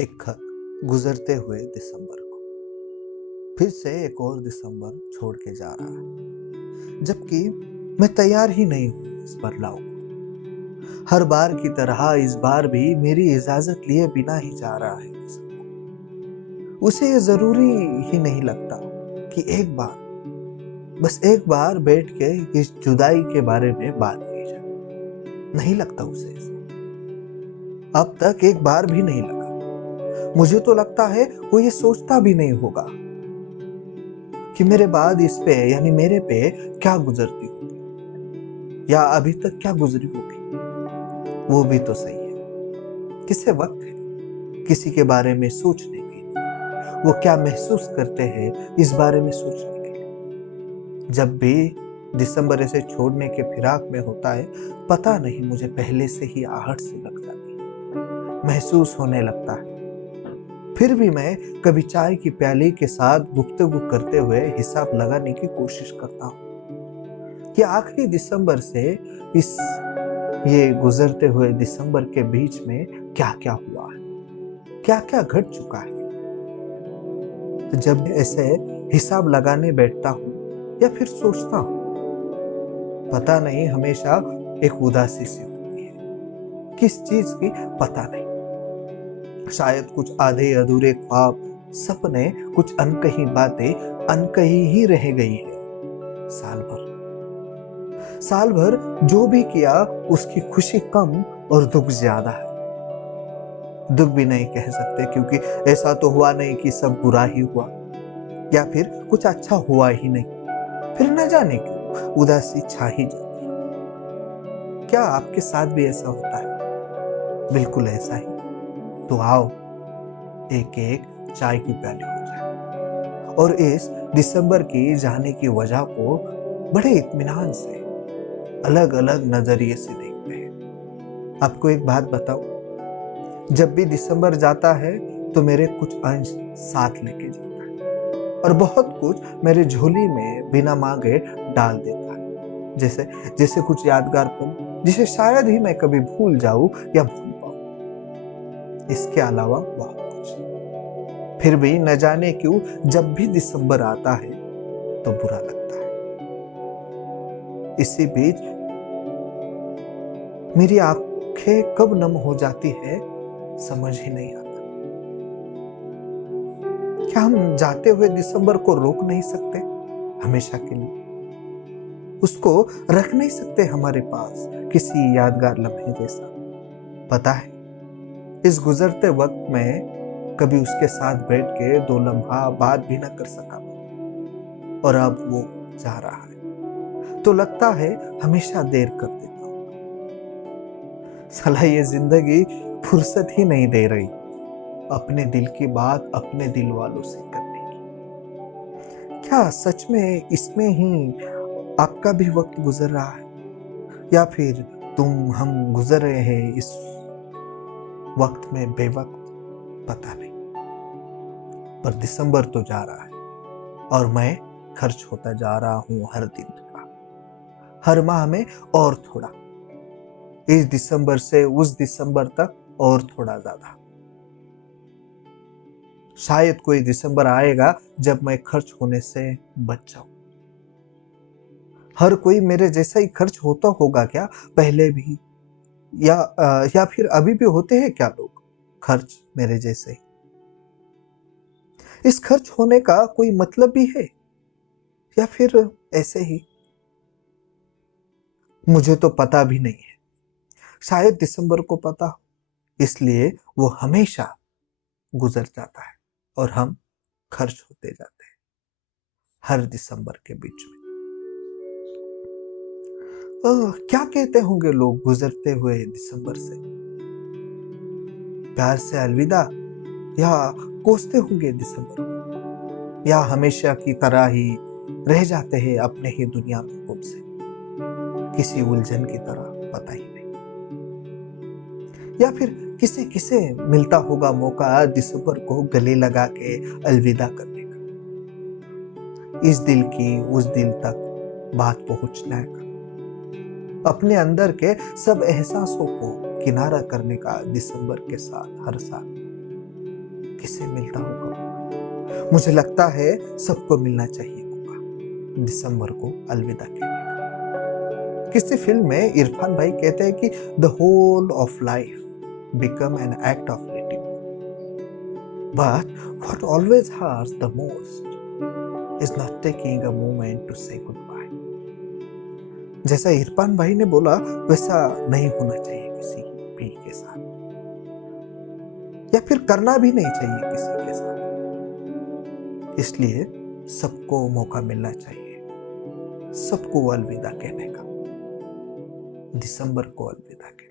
एक खत गुजरते हुए दिसंबर को। फिर से एक और दिसंबर छोड़ के जा रहा है, जबकि मैं तैयार ही नहीं हूं इस बदलाव को। हर बार की तरह इस बार भी मेरी इजाजत लिए बिना ही जा रहा है दिसंबर। उसे ये जरूरी ही नहीं लगता कि एक बार, बस एक बार बैठ के इस जुदाई के बारे में बात की जाए। नहीं लगता उसे ऐसा। अब तक एक बार भी नहीं लगा। मुझे तो लगता है वो ये सोचता भी नहीं होगा कि मेरे बाद इस पे यानी मेरे पे क्या गुजरती होगी या अभी तक क्या गुजरी होगी। वो भी तो सही है, किसे वक्त है किसी के बारे में सोचने के लिए। वो क्या महसूस करते हैं इस बारे में सोचने के लिए। जब भी दिसंबर ऐसे छोड़ने के फिराक में होता है, पता नहीं मुझे पहले से ही आहट से लग जाती है, महसूस होने लगता है। फिर भी मैं कभी चाय की प्याली के साथ गुफ्तगू करते हुए हिसाब लगाने की कोशिश करता हूँ कि आखिरी दिसंबर से इस ये गुजरते हुए दिसंबर के बीच में क्या क्या हुआ है, क्या क्या घट चुका है। तो जब ऐसे हिसाब लगाने बैठता हूँ या फिर सोचता हूँ, पता नहीं हमेशा एक उदासी सी होती है। किस चीज की पता नहीं। शायद कुछ आधे अधूरे ख्वाब, सपने, कुछ अनकही बातें अनकही ही रह गई है। साल भर साल भर जो भी किया उसकी खुशी कम और दुख ज्यादा है। दुख भी नहीं कह सकते क्योंकि ऐसा तो हुआ नहीं कि सब बुरा ही हुआ या फिर कुछ अच्छा हुआ ही नहीं। फिर न जाने क्यों उदासी छा ही जाती है। क्या आपके साथ भी ऐसा होता है? बिल्कुल ऐसा ही। तो आओ एक एक चाय की प्याली हो जाए और इस दिसंबर की जाने की वजह को बड़े इत्मीनान से, अलग अलग नजरिए से देखते हैं। आपको एक बात बताऊं, जब भी दिसंबर जाता है तो मेरे कुछ अंश साथ लेके जाता है और बहुत कुछ मेरे झोली में बिना मांगे डाल देता है। जैसे जैसे कुछ यादगार पल जिसे शायद ही मैं कभी भूल जाऊं या भूल पाऊं। इसके अलावा बहुत कुछ। फिर भी न जाने क्यों जब भी दिसंबर आता है तो बुरा लगता है। इसी बीच मेरी आंखें कब नम हो जाती है समझ ही नहीं आता। क्या हम जाते हुए दिसंबर को रोक नहीं सकते हमेशा के लिए? उसको रख नहीं सकते हमारे पास किसी यादगार लम्हे जैसा? पता है, इस गुजरते वक्त में कभी उसके साथ बैठ के दो लम्हा बात भी ना कर सका और अब वो जा रहा है तो लगता है हमेशा देर कर देता हूँ। साला ये जिंदगी फुर्सत ही नहीं दे रही अपने दिल की बात अपने दिल वालों से करने की। क्या सच में इसमें ही आपका भी वक्त गुजर रहा है या फिर तुम हम गुजर रहे हैं इस वक्त में बेवक्त? पता नहीं। पर दिसंबर तो जा रहा है और मैं खर्च होता जा रहा हूं हर दिन का, हर माह में और थोड़ा। इस दिसंबर से उस दिसंबर तक और थोड़ा ज्यादा। शायद कोई दिसंबर आएगा जब मैं खर्च होने से बच जाऊं। हर कोई मेरे जैसा ही खर्च होता होगा क्या पहले भी, या फिर अभी भी होते हैं क्या लोग खर्च मेरे जैसे ही? इस खर्च होने का कोई मतलब भी है या फिर ऐसे ही? मुझे तो पता भी नहीं है। शायद दिसंबर को पता हो, इसलिए वो हमेशा गुजर जाता है और हम खर्च होते जाते हैं हर दिसंबर के बीच में। क्या कहते होंगे लोग गुजरते हुए दिसंबर से? प्यार से अलविदा, या कोसते होंगे दिसंबर को, या हमेशा की तरह ही रह जाते हैं अपने ही दुनिया में खुद से, किसी उलझन की तरह, पता ही नहीं। या फिर किसे किसे मिलता होगा मौका दिसंबर को गले लगा के अलविदा करने का, इस दिल की उस दिल तक बात पहुंचने का, अपने अंदर के सब एहसासों को किनारा करने का दिसंबर के साथ हर साल। किसे मिलता होगा? मुझे लगता है सबको मिलना चाहिए मौका दिसंबर को अलविदा कहने का। किसी फिल्म में इरफान भाई कहते हैं कि the whole of life become an act of letting go, but what always hurts the most is not taking a moment to say goodbye. जैसा इरफान भाई ने बोला वैसा नहीं होना चाहिए किसी भी के साथ, या फिर करना भी नहीं चाहिए किसी के साथ। इसलिए सबको मौका मिलना चाहिए, सबको अलविदा कहने का, दिसंबर को अलविदा कहने का।